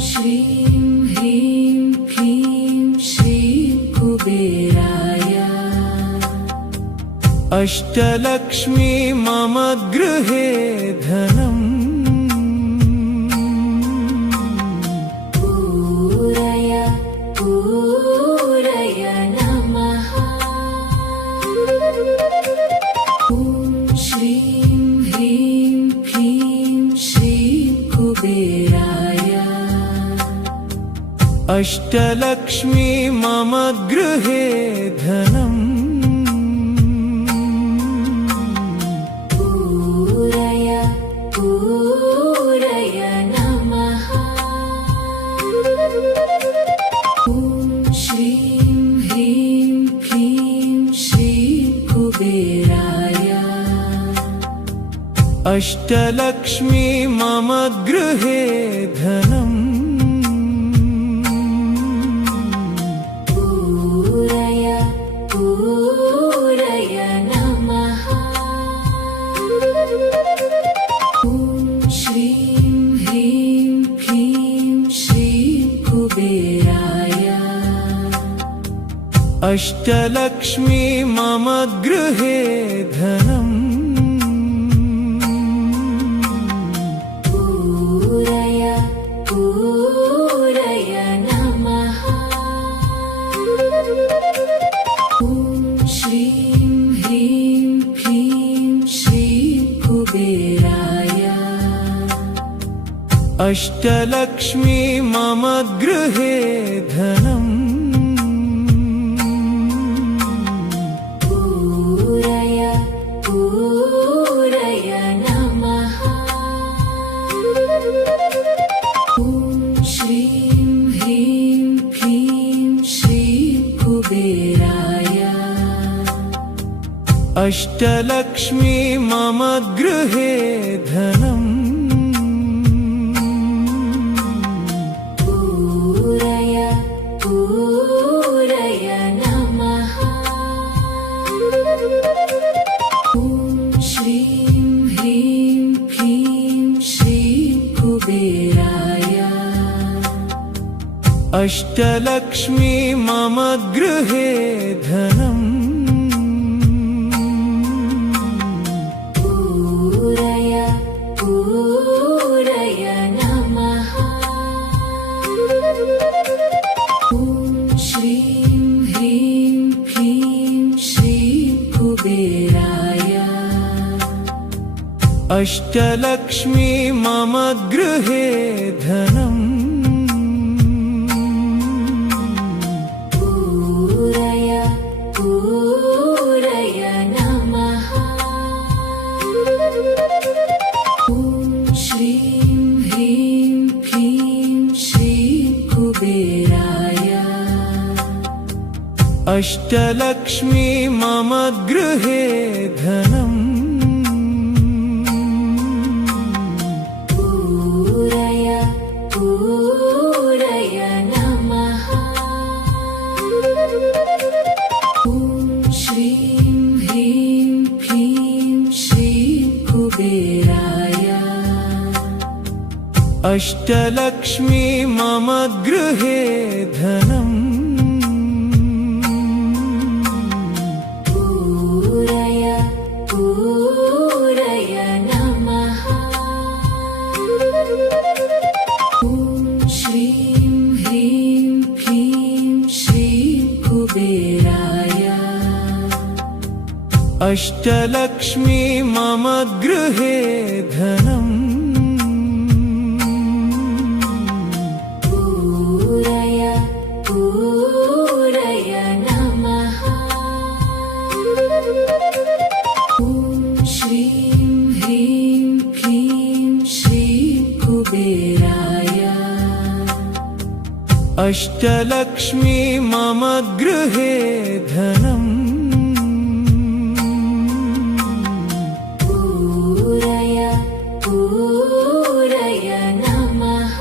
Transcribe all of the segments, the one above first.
श्रीं ह्रीं क्लीं श्रीं कुबेराय। अष्टलक्ष्मी मम गृहे धनम् पूरय पूरय नमः। ॐ श्रीं ह्रीं क्लीं श्रीं कुबेराय। अष्टलक्ष्मी मम गृहे धनम् पूरय पूरय नमः। ॐ श्रीं ह्रीं क्लीं श्रीं कुबेराय। अष्टलक्ष्मी मम गृहे धनम् पूरय पूरय नमः। ॐ श्रीं ह्रीं क्लीं श्रीं कुबेराय। अष्टलक्ष्मी मम गृहे धनम् पूरय पूरय नमः। ॐ श्रीं ह्रीं क्लीं श्रीं कुबेराय। अष्टलक्ष्मी मम गृहे धनम् पूरय पूरय नमः। ॐ श्रीं ह्रीं क्लीं श्रीं कुबेराय। अष्टलक्ष्मी मम गृहे धनम् पूरय पूरय नमः। ॐ श्रीं ह्रीं क्लीं श्रीं कुबेराय। अष्टलक्ष्मी मम गृहे धनम् पूरय पूरय नमः। ॐ श्रीं ह्रीं क्लीं श्रीं कुबेराय। अष्टलक्ष्मी मम गृहे धनम् पूरय पूरय नमः। ॐ श्रीं ह्रीं क्लीं श्रीं कुबेराय। अष्टलक्ष्मी मम गृहे धनम् पूरय पूरय नमः। ॐ श्रीं ह्रीं क्लीं श्रीं कुबेराय। अष्टलक्ष्मी मम गृहे धनम् पूरय पूरय नमः। ॐ श्रीं ह्रीं क्लीं श्रीं कुबेराय। अष्टलक्ष्मी मम गृहे धनम् पूरय पूरय नमः। ॐ श्रीं ह्रीं क्लीं श्रीं कुबेराय। अष्टलक्ष्मी मम गृहे धनम् पूरय पूरय नमः।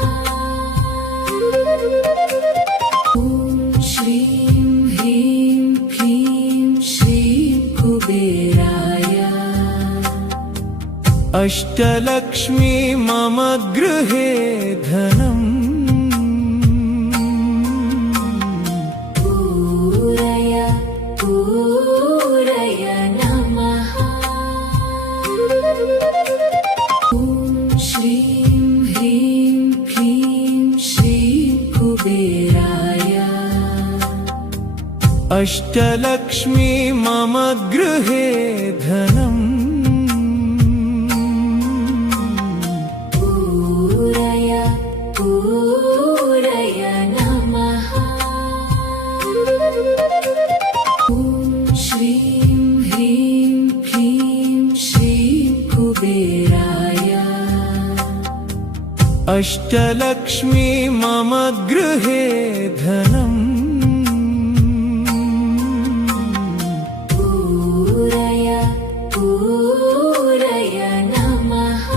ॐ श्रीं ह्रीं क्लीं श्रीं कुबेराय। अष्टलक्ष्मी मम गृहे धनम् अष्टलक्ष्मी मम गृहे धनम् पूरय पूरय नमः ॐ श्रीं ह्रीं क्लीं श्रीं कुबेराय अष्टलक्ष्मी मम गृहे धनम् पूरय पूरय नमः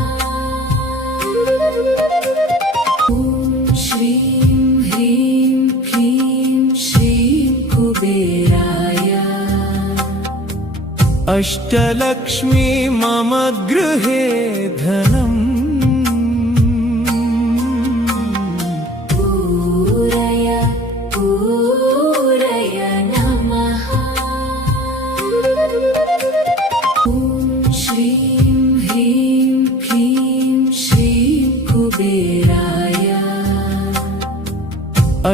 ॐ श्रीं ह्रीं क्लीं श्रीं कुबेराय अष्टलक्ष्मी मम गृहे धनम् पूरय पूरय नमः ॐ श्रीं ह्रीं क्लीं श्रीं कुबेराय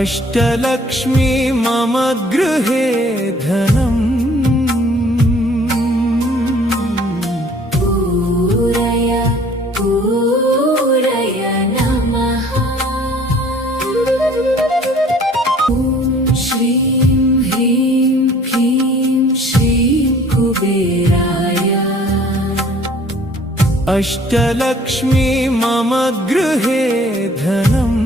अष्टलक्ष्मी मम गृहे धनम् पूरय पूरय नमः ॐ श्रीं ह्रीं क्लीं श्रीं कुबेराय अष्टलक्ष्मी मम गृहे धनम्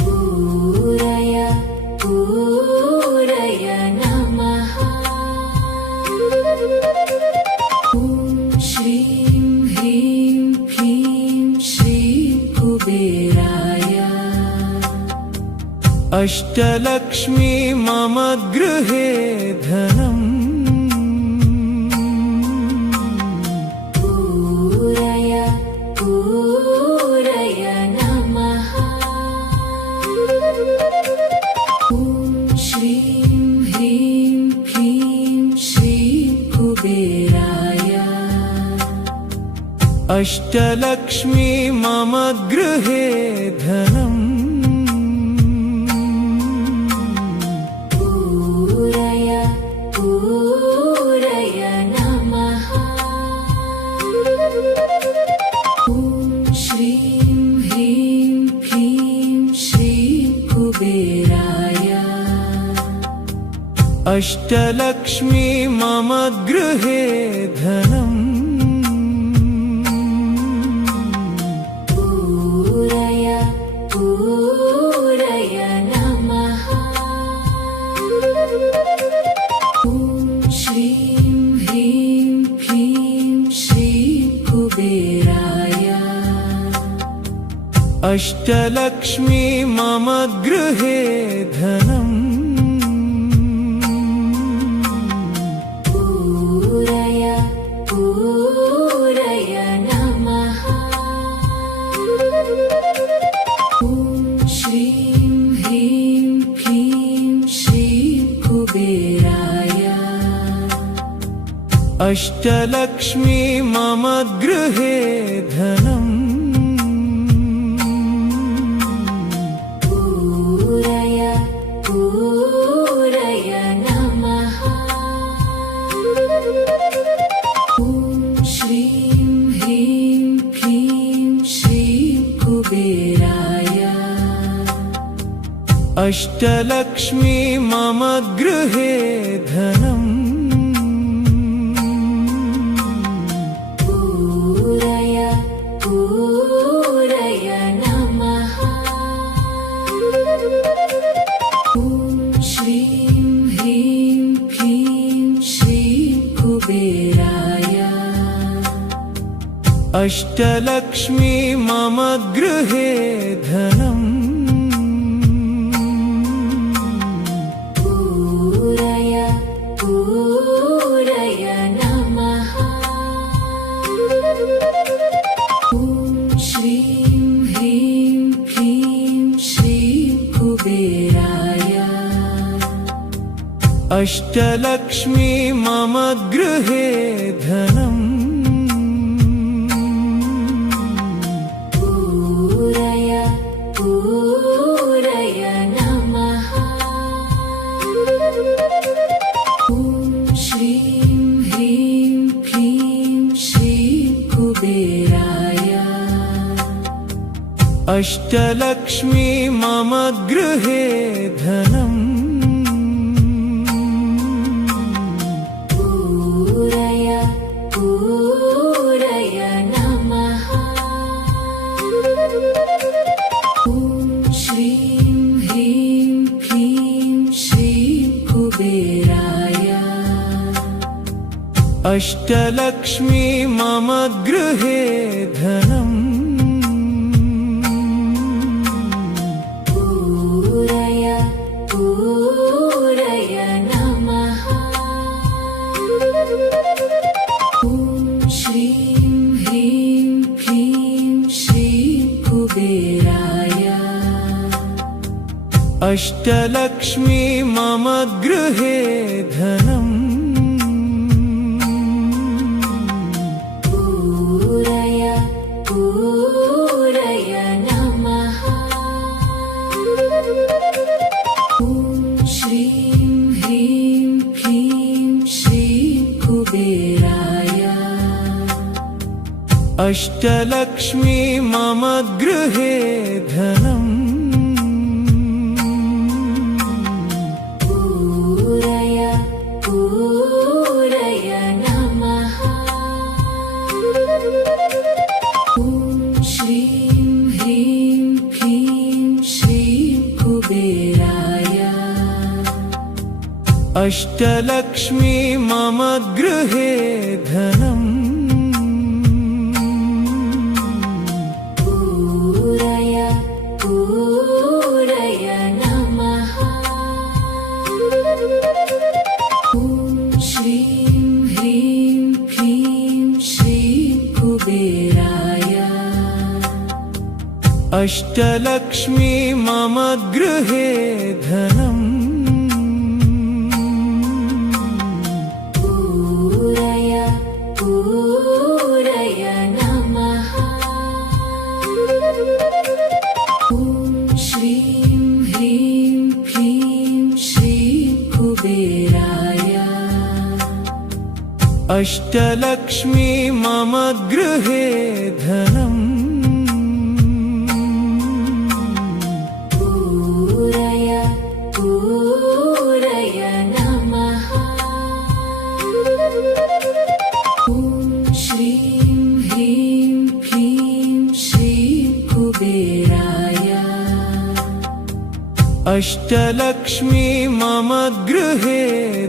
पूरय पूरय नमः ॐ श्रीं ह्रीं क्लीं श्रीं कुबेराय अष्टलक्ष्मी मम गृहे धनम् पूरय पूरय नमः ॐ श्रीं ह्रीं क्लीं श्रीं कुबेराय अष्टलक्ष्मी मम गृहे धनम् पूरय पूरय नमः ॐ श्रीं ह्रीं क्लीं श्रीं कुबेराय अष्टलक्ष्मी मम गृहे धनम् पूरय पूरय नमः ॐ श्रीं ह्रीं क्लीं श्रीं कुबेराय अष्टलक्ष्मी मम गृहे धनम् पूरय पूरय नमः ॐ श्रीं ह्रीं क्लीं श्रीं कुबेराय अष्टलक्ष्मी मम गृहे धनम् पूरय पूरय नमः ॐ श्रीं ह्रीं क्लीं श्रीं कुबेराय अष्टलक्ष्मी मम गृहे धनम् पूरय पूरय नमः ॐ श्रीं ह्रीं क्लीं श्रीं कुबेराय अष्टलक्ष्मी मम गृहे धनम् पूरय पूरय नमः ॐ श्रीं ह्रीं क्लीं श्रीं कुबेराय अष्टलक्ष्मी मम गृहे धनम् पूरय पूरय नमः अष्टलक्ष्मी मम गृहे धनम् पूरय पूरय नमः। ॐ श्रीं ह्रीं क्लीं श्रीं कुबेराय। अष्टलक्ष्मी मम गृहे धनम् पूरय पूरय नमः। ॐ श्रीं ह्रीं क्लीं श्रीं कुबेराय। अष्टलक्ष्मी मम गृहे धनम् पूरय पूरय नमः। ॐ श्रीं ह्रीं क्लीं श्रीं कुबेराय। अष्टलक्ष्मी मम गृहे धनम् पूरय पूरय नमः। ॐ श्रीं ह्रीं क्लीं श्रीं कुबेराय। अष्टलक्ष्मी मम गृहे धनम् पूरय पूरय नमः। ॐ श्रीं ह्रीं क्लीं श्रीं कुबेराय। अष्टलक्ष्मी मम गृहे धनम् पूरय पूरय नमः। ॐ श्रीं ह्रीं क्लीं श्रीं कुबेराय। अष्टलक्ष्मी मम गृहे धनम् पूरय पूरय नमः। ॐ श्रीं ह्रीं क्लीं श्रीं कुबेराय। अष्टलक्ष्मी मम गृहे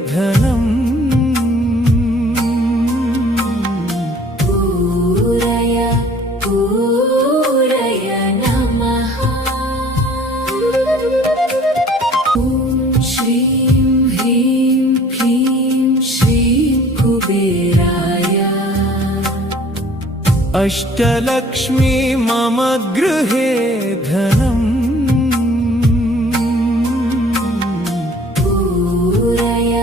धनम् पूरय पूरय नमः। ॐ श्रीं ह्रीं क्लीं श्रीं कुबेराय। अष्टलक्ष्मी मम गृहे धनम् पूरय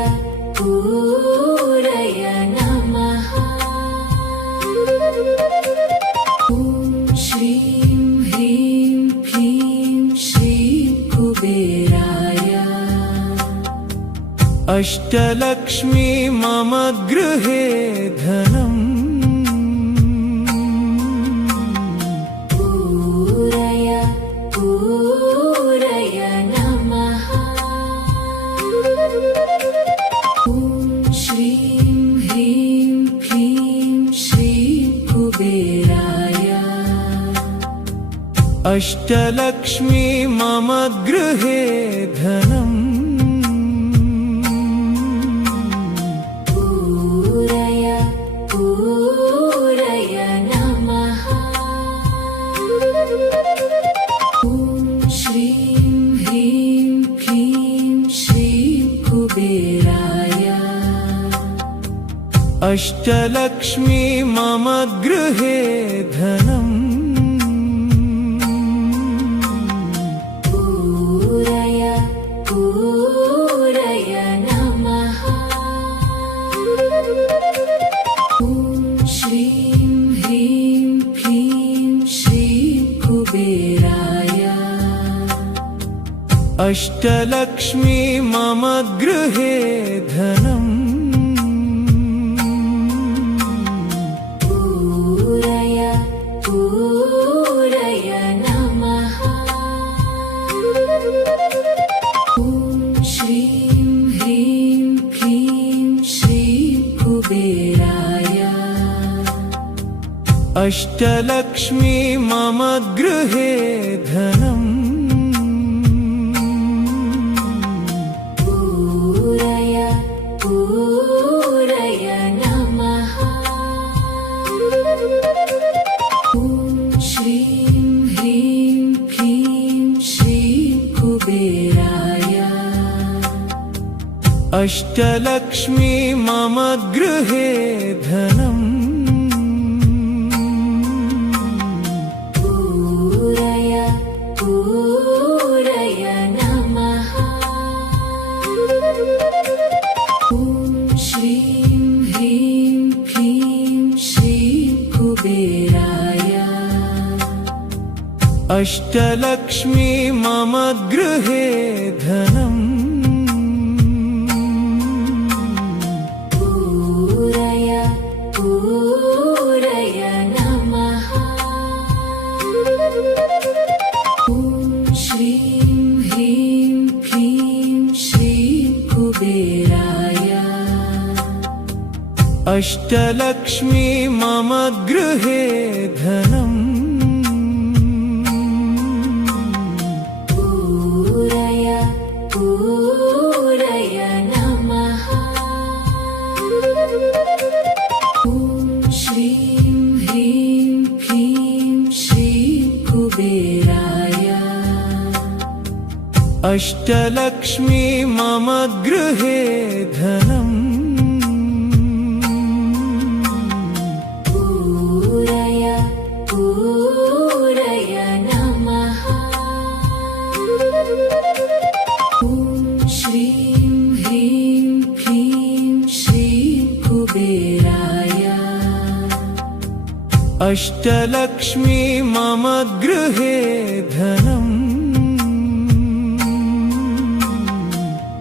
पूरय नमः। ॐ श्रीं ह्रीं क्लीं श्रीं कुबेराय। अष्टलक्ष्मी मम गृहे धनम् पूरय पूरय नमः। ॐ श्रीं ह्रीं क्लीं श्रीं कुबेराय। अष्टलक्ष्मी मम गृहे धनम् पूरय पूरय नमः। ॐ श्रीं ह्रीं क्लीं श्रीं कुबेराय। अष्टलक्ष्मी मम गृहे धनम् पूरय पूरय नमः। ॐ श्रीं ह्रीं क्लीं श्रीं कुबेराय। अष्टलक्ष्मी मम गृहे धनम् पूरय पूरय नमः। अष्टलक्ष्मी मम गृहे धनम् पूरय पूरय नमः। ॐ श्रीं ह्रीं क्लीं श्रीं कुबेराय। अष्टलक्ष्मी मम गृहे धनम् पूरय पूरय नमः। ॐ श्रीं ह्रीं क्लीं श्रीं कुबेराय। अष्टलक्ष्मी मम गृहे धनम् पूरय पूरय नमः। ॐ श्रीं ह्रीं क्लीं श्रीं कुबेराय। अष्टलक्ष्मी मम गृहे धनम् पूरय पूरय नमः। ॐ श्रीं ह्रीं क्लीं श्रीं कुबेराय। अष्टलक्ष्मी मम गृहे धनम् पूरय पूरय नमः। ॐ श्रीं ह्रीं क्लीं श्रीं कुबेराय। अष्टलक्ष्मी मम गृहे धनम्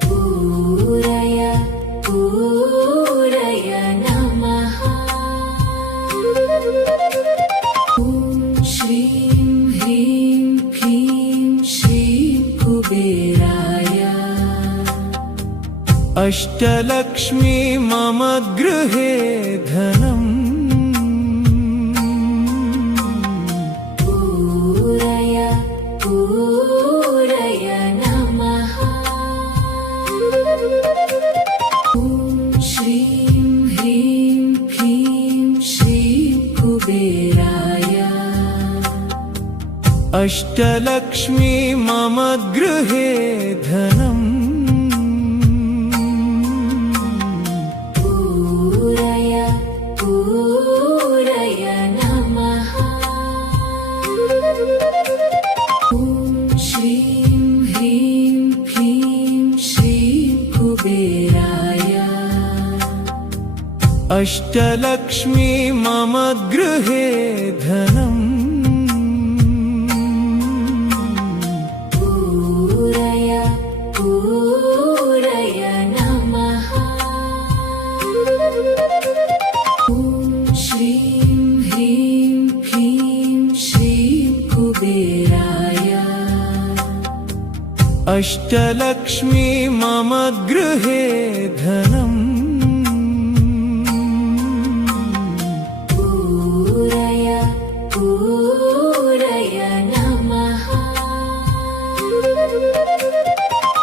पूरय पूरय नमः। ॐ श्रीं ह्रीं क्लीं श्रीं कुबेराय। अष्टलक्ष्मी मम गृहे धनम् पूरय पूरय नमः। ॐ श्रीं ह्रीं क्लीं श्रीं कुबेराय। अष्टलक्ष्मी मम गृहे धनम् पूरय पूरय नमः। ॐ श्रीं ह्रीं क्लीं श्रीं कुबेराय। अष्टलक्ष्मी मम गृहे धनम् पूरय पूरय नमः। ॐ श्रीं ह्रीं क्लीं श्रीं कुबेराय। अष्टलक्ष्मी मम गृहे धनम् पूरय पूरय नमः।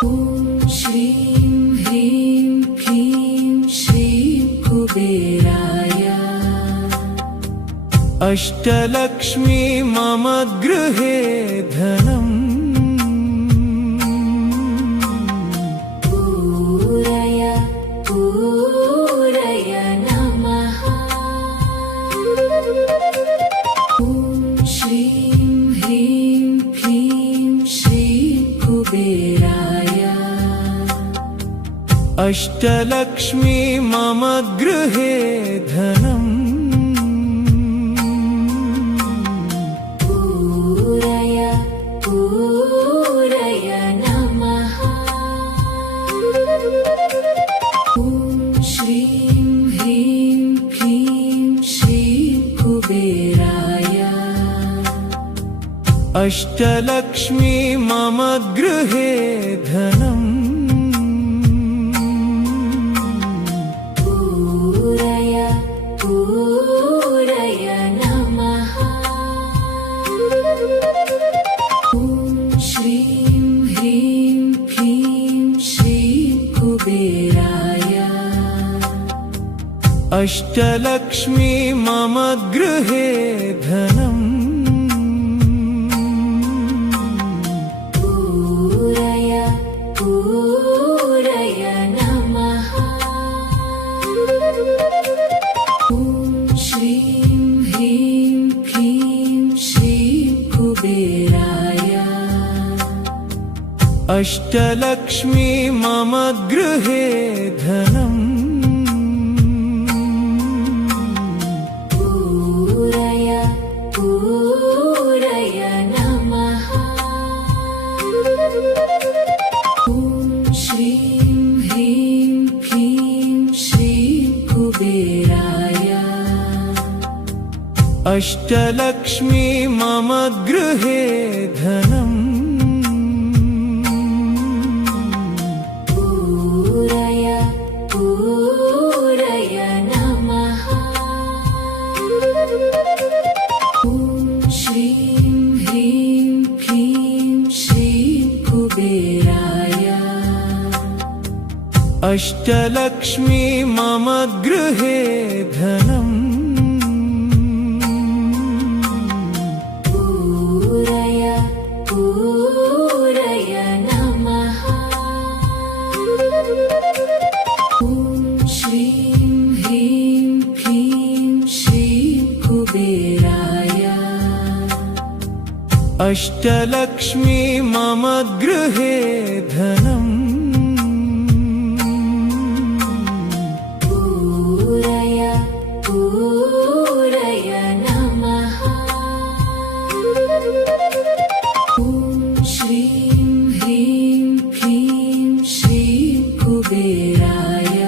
ॐ श्रीं ह्रीं क्लीं श्रीं कुबेराय। अष्टलक्ष्मी मम गृहे धनम् पूरय पूरय नमः। ॐ श्रीं ह्रीं क्लीं श्रीं कुबेराय। अष्टलक्ष्मी मम गृहे धनम् पूरय पूरय नमः। ॐ श्रीं ह्रीं क्लीं श्रीं कुबेराय। अष्टलक्ष्मी मम गृहे धनम् पूरय पूरय नमः। अष्टलक्ष्मी मम गृहे धनम् पूरय पूरय नमः। ॐ श्रीं ह्रीं क्लीं श्रीं कुबेराय। अष्टलक्ष्मी मम गृहे धनम् पूरय पूरय नमः। ॐ श्रीं ह्रीं क्लीं श्रीं कुबेराय। अष्टलक्ष्मी मम गृहे धनम् पूरय पूरय नमः। ॐ श्रीं ह्रीं क्लीं श्रीं कुबेराय। अष्टलक्ष्मी मम गृहे धनम् पूरय पूरय नमः। ॐ श्रीं ह्रीं क्लीं श्रीं कुबेराय। अष्टलक्ष्मी मम गृहे धनम् पूरय पूरय नमः। ॐ श्रीं ह्रीं क्लीं श्रीं कुबेराय।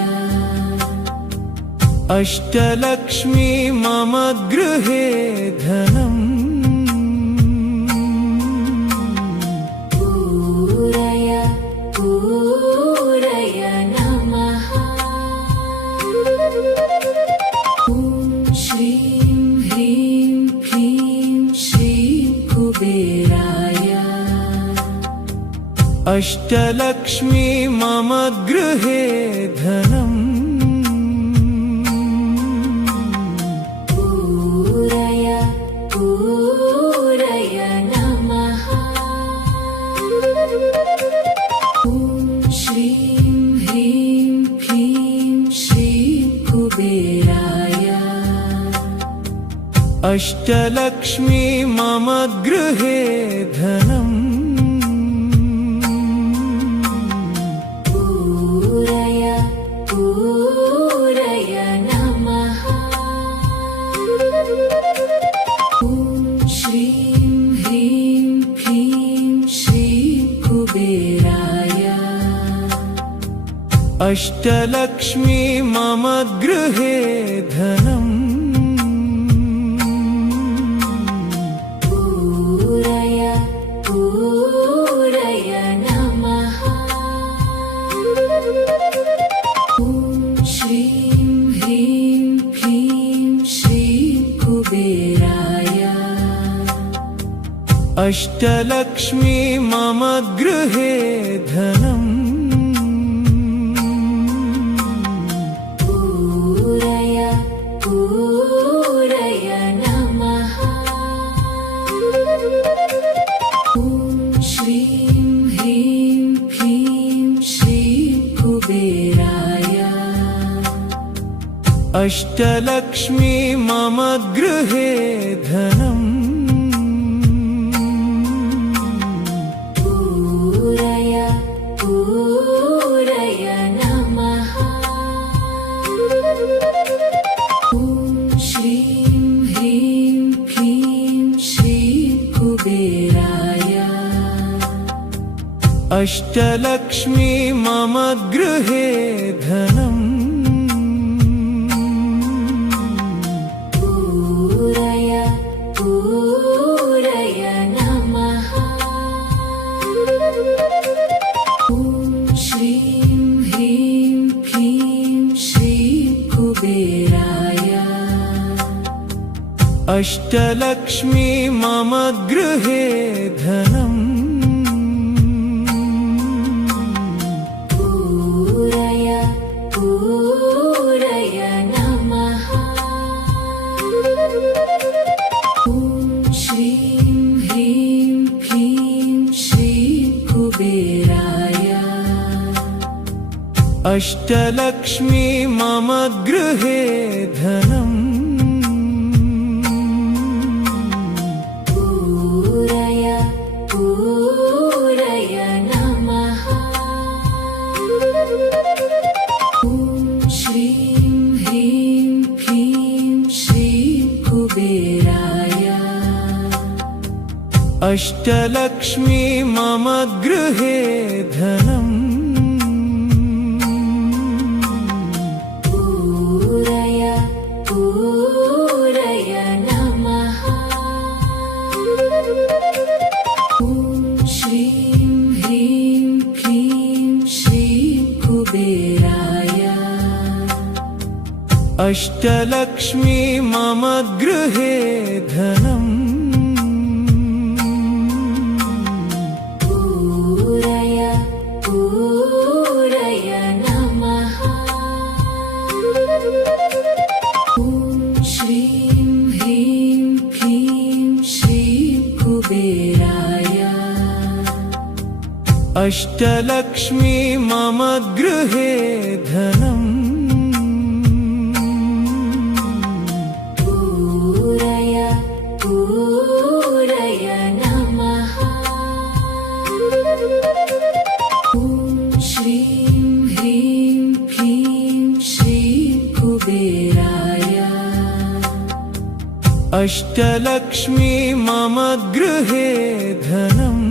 अष्टलक्ष्मी मम गृहे धनम् पूरय पूरय नमः। ॐ श्रीं ह्रीं क्लीं श्रीं कुबेराय। अष्टलक्ष्मी मम गृहे धनम् पूरय पूरय नमः। ॐ श्रीं ह्रीं क्लीं श्रीं कुबेराय। अष्टलक्ष्मी मम गृहे धनम् पूरय पूरय नमः। ॐ श्रीं ह्रीं क्लीं श्रीं कुबेराय। अष्टलक्ष्मी मम गृहे धनम् पूरय पूरय नमः। ॐ श्रीं ह्रीं क्लीं श्रीं कुबेराय। अष्टलक्ष्मी मम गृहे धनम् पूरय पूरय नमः। ॐ श्रीं ह्रीं क्लीं श्रीं कुबेराय। अष्टलक्ष्मी मम गृहे धनम् पूरय पूरय नमः। ॐ श्रीं ह्रीं क्लीं श्रीं कुबेराय। अष्टलक्ष्मी मम गृहे धनम् पूरय पूरय नमः। ॐ श्रीं ह्रीं क्लीं श्रीं कुबेराय। अष्टलक्ष्मी मम गृहे धनम् पूरय पूरय नमः। अष्टलक्ष्मी मम गृहे धनम् पूरय पूरय नमः ॐ श्रीं ह्रीं क्लीं श्रीं कुबेराय अष्टलक्ष्मी मम गृहे धनम् पूरय पूरय नमः ॐ श्रीं ह्रीं क्लीं श्रीं कुबेराय अष्टलक्ष्मी मम गृहे धनम् पूरय पूरय नमः ॐ श्रीं ह्रीं क्लीं श्रीं कुबेराय अष्टलक्ष्मी मम गृहे धनम् पूरय पूरय नमः ॐ श्रीं ह्रीं क्लीं श्रीं कुबेराय अष्टलक्ष्मी मम गृहे धनम्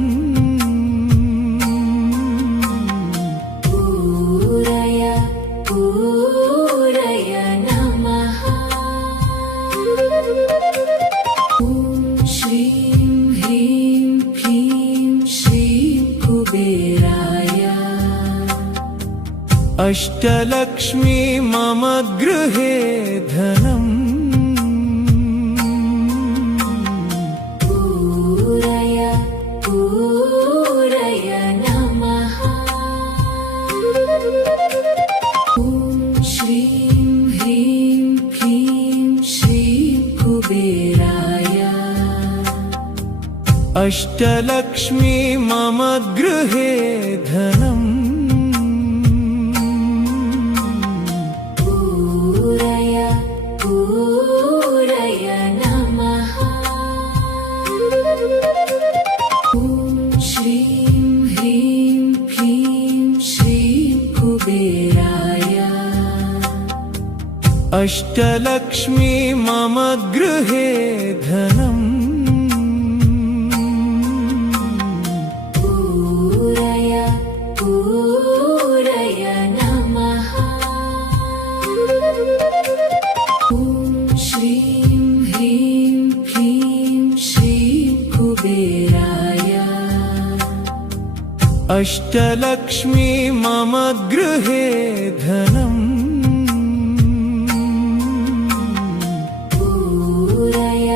पूरय पूरय नमः ॐ श्रीं ह्रीं क्लीं श्रीं कुबेराय अष्टलक्ष्मी मम गृहे धनम् पूरय पूरय नमः ॐ श्रीं ह्रीं क्लीं श्रीं कुबेराय अष्टलक्ष्मी मम गृहे धनम् पूरय पूरय नमः ॐ श्रीं ह्रीं क्लीं श्रीं कुबेराय अष्टलक्ष्मी मम गृहे धनम् पूरय पूरय नमः ॐ श्रीं ह्रीं क्लीं श्रीं कुबेराय अष्टलक्ष्मी मम गृहे धनम् पूरय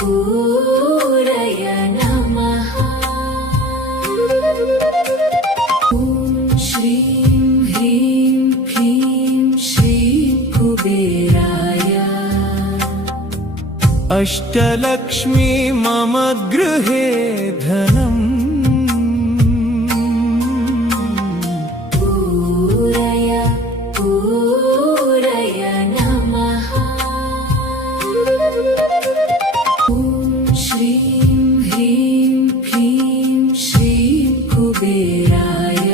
पूरय नमः ॐ श्रीं ह्रीं क्लीं श्रीं कुबेराय अष्टलक्ष्मी मम गृहे धनम् पूरय पूरय नमः ॐ श्रीं ह्रीं क्लीं श्रीं कुबेराय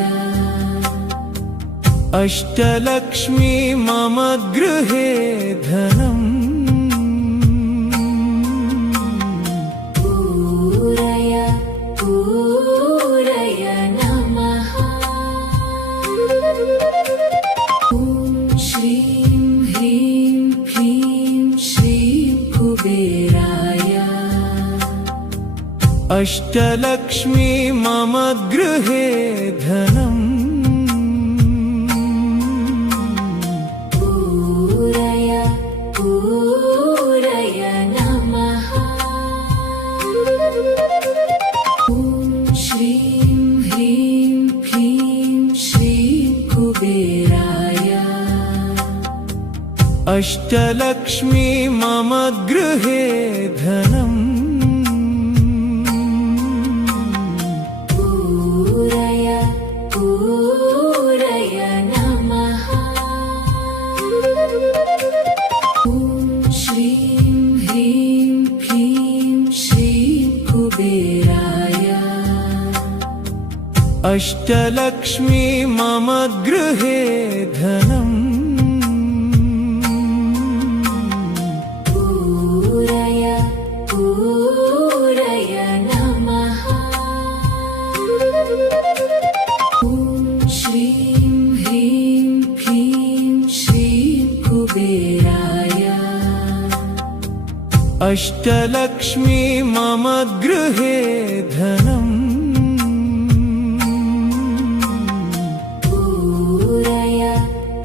अष्टलक्ष्मी मम गृहे धनम् पूरय पूरय नमः ॐ श्रीं ह्रीं क्लीं श्रीं कुबेराय अष्टलक्ष्मी मम गृहे धनम् पूरय पूरय नमः ॐ श्रीं ह्रीं क्लीं श्रीं कुबेराय अष्टलक्ष्मी मम गृहे धनम् पूरय पूरय नमः कुबेराय अष्टलक्ष्मी मम गृहे धनम् पूरय पूरय नमः ॐ श्रीं ह्रीं क्लीं श्रीं कुबेराय अष्टलक्ष्मी मम गृहे धनम् पूरय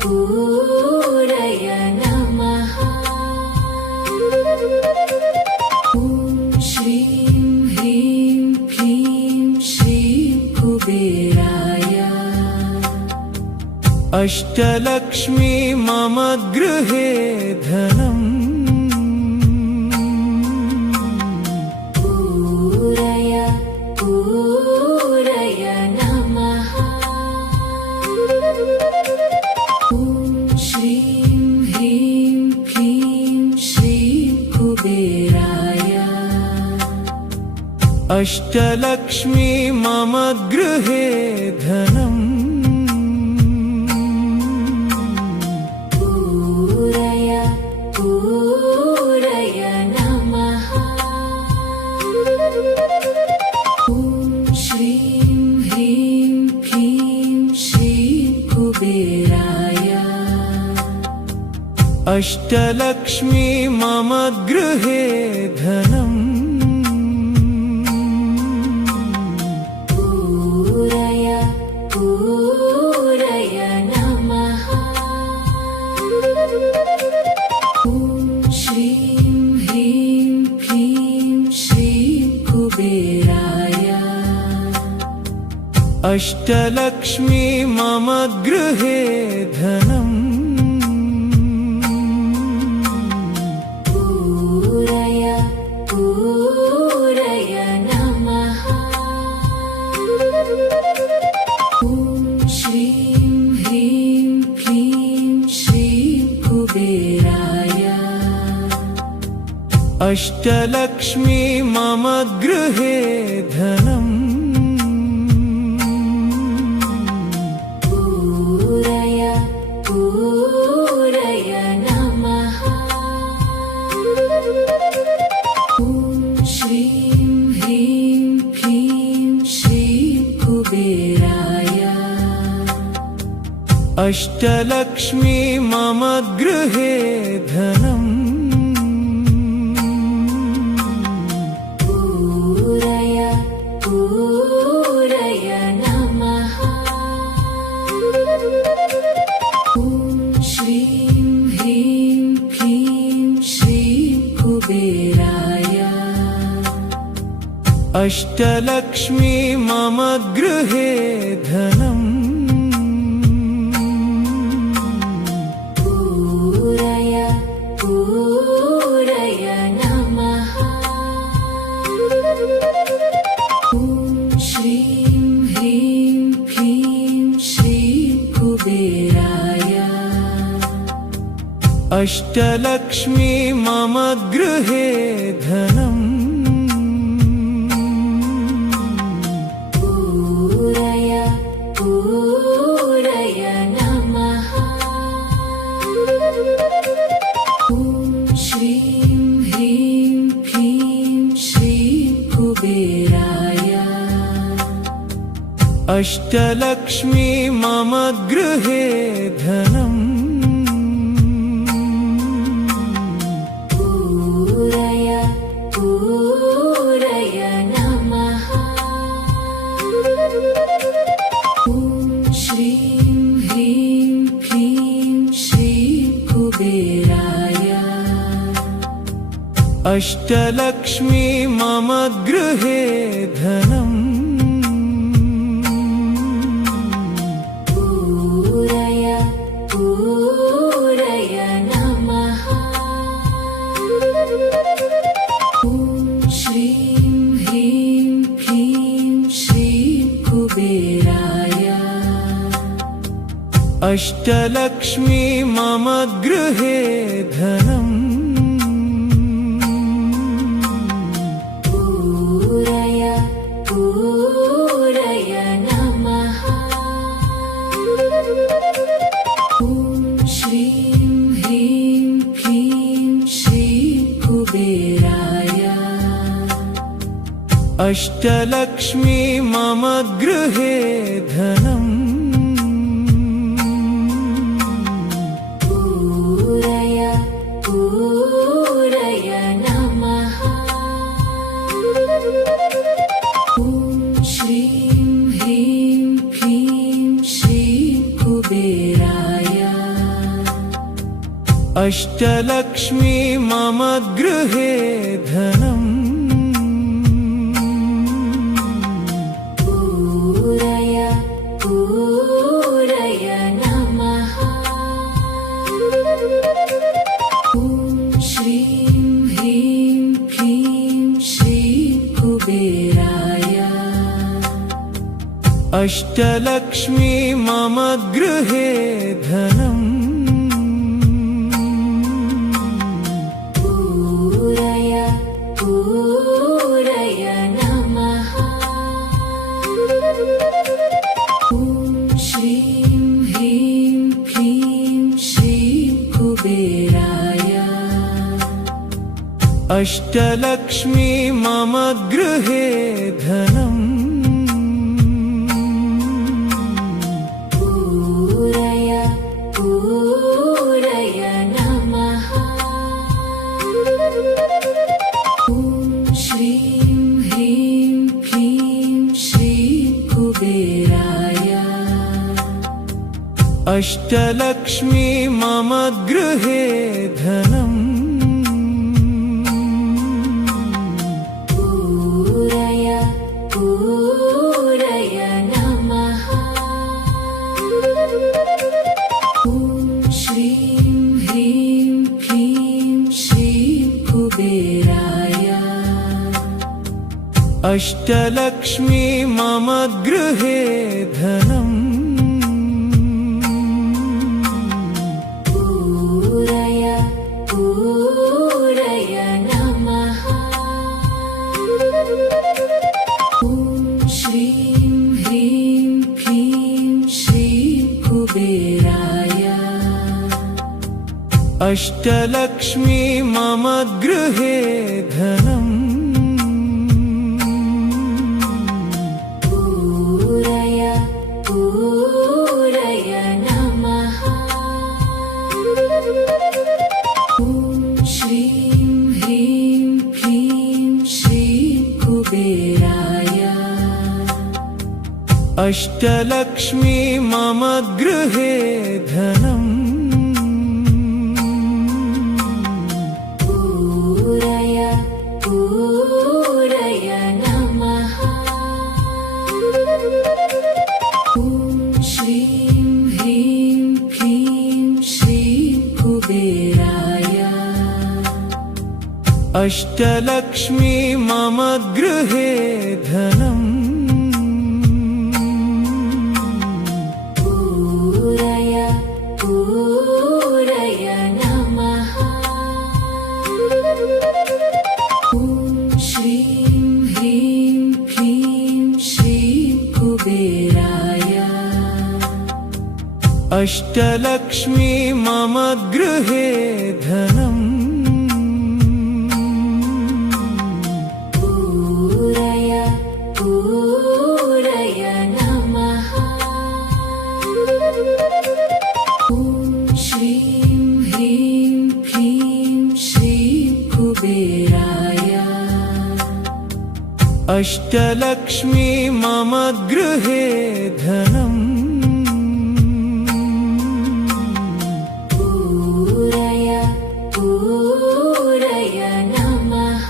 पूरय नमः ॐ श्रीं ह्रीं क्लीं श्रीं कुबेराय अष्टलक्ष्मी मम गृहे धनम् पूरय पूरय नमः ॐ श्रीं ह्रीं क्लीं श्रीं कुबेराय अष्टलक्ष्मी मम गृहे धनम् पूरय पूरय नमः ॐ श्रीं ह्रीं क्लीं श्रीं कुबेराय अष्टलक्ष्मी मम गृहे धनम् पूरय पूरय नमः ॐ श्रीं ह्रीं क्लीं श्रीं कुबेराय अष्टलक्ष्मी मम गृहे धनम् पूरय पूरय नमः ॐ श्रीं ह्रीं क्लीं श्रीं कुबेराय अष्टलक्ष्मी मम गृहे धनम् पूरय पूरय नमः ॐ श्रीं ह्रीं क्लीं श्रीं कुबेराय अष्टलक्ष्मी मम गृहे धनम् पूरय पूरय नमः ॐ श्रीं ह्रीं क्लीं श्रीं कुबेराय अष्टलक्ष्मी मम गृहे धनम् पूरय पूरय नमः ॐ श्रीं ह्रीं क्लीं श्रीं कुबेराय अष्टलक्ष्मी मम गृहे धनम् पूरय पूरय नमः ॐ श्रीं ह्रीं क्लीं श्रीं कुबेराय अष्टलक्ष्मी मम गृहे धनम् पूरय पूरय नमः ॐ श्रीं ह्रीं क्लीं श्रीं कुबेराय अष्टलक्ष्मी मम गृहे धनम् पूरय पूरय नमः ॐ श्रीं ह्रीं क्लीं श्रीं कुबेराय अष्टलक्ष्मी मम गृहे धनम् पूरय अष्टलक्ष्मी मम गृहे धनम् पूरय पूरय नमः। ॐ श्रीं ह्रीं क्लीं श्रीं कुबेराय। अष्टलक्ष्मी मम गृहे धनम् पूरय पूरय नमः। ॐ श्रीं ह्रीं क्लीं श्रीं कुबेराय। अष्टलक्ष्मी मम गृहे धनम् पूरय पूरय नमः। ॐ श्रीं ह्रीं क्लीं श्रीं कुबेराय। अष्टलक्ष्मी मम गृहे धनम् पूरय पूरय नमः। ॐ श्रीं ह्रीं क्लीं श्रीं कुबेराय। अष्टलक्ष्मी मम गृहे धनम् पूरय पूरय नमः। ॐ श्रीं ह्रीं क्लीं श्रीं कुबेराय। अष्टलक्ष्मी मम गृहे धनम् पूरय पूरय नमः। ॐ श्रीं ह्रीं क्लीं श्रीं कुबेराय। अष्टलक्ष्मी मम गृहे धनम् पूरय पूरय नमः। ॐ श्रीं ह्रीं क्लीं श्रीं कुबेराय। अष्टलक्ष्मी मम गृहे धनम् पूरय पूरय नमः। ॐ श्रीं ह्रीं क्लीं श्रीं कुबेराय। अष्टलक्ष्मी मम गृहे धनम् पूरय पूरय नमः। ॐ श्रीं ह्रीं क्लीं श्रीं कुबेराय। अष्टलक्ष्मी मम गृहे धनम् पूरय पूरय नमः। ॐ श्रीं ह्रीं क्लीं श्रीं कुबेराय। अष्टलक्ष्मी मम गृहे धनम् पूरय पूरय नमः।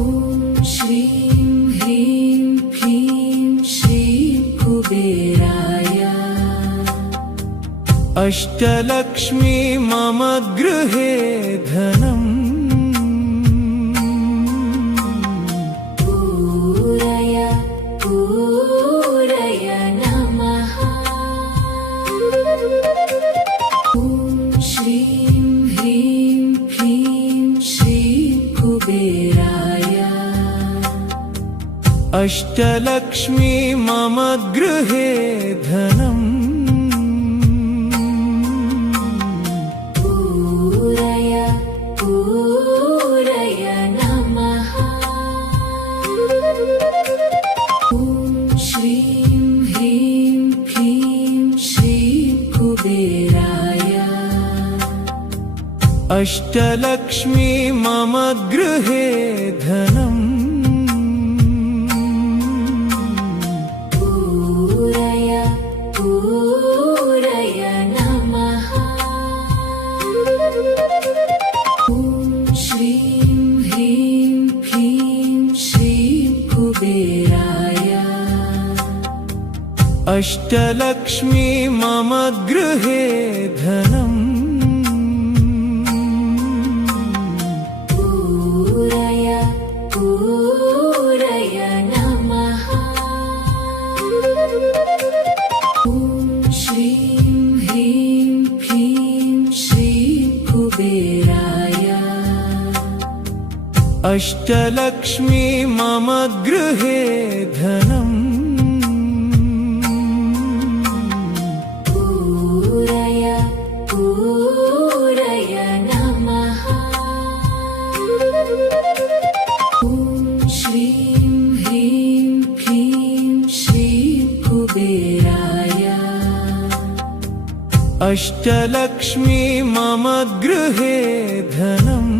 ॐ श्रीं ह्रीं क्लीं श्रीं कुबेराय। अष्टलक्ष्मी मम गृहे धनम् पूरय पूरय नमः। ॐ श्रीं ह्रीं क्लीं श्रीं कुबेराय। अष्टलक्ष्मी मम गृहे धनम् पूरय पूरय नमः। अष्टलक्ष्मी मम गृहे धनम् पूरय पूरय नमः ॐ श्रीं ह्रीं क्लीं श्रीं कुबेराय अष्टलक्ष्मी मम गृहे धनम् पूरय पूरय नमः ॐ श्रीं ह्रीं क्लीं श्रीं कुबेराय अष्टलक्ष्मी मम गृहे धनम् पूरय पूरय नमः ॐ श्रीं ह्रीं क्लीं श्रीं कुबेराय अष्टलक्ष्मी मम गृहे धनम्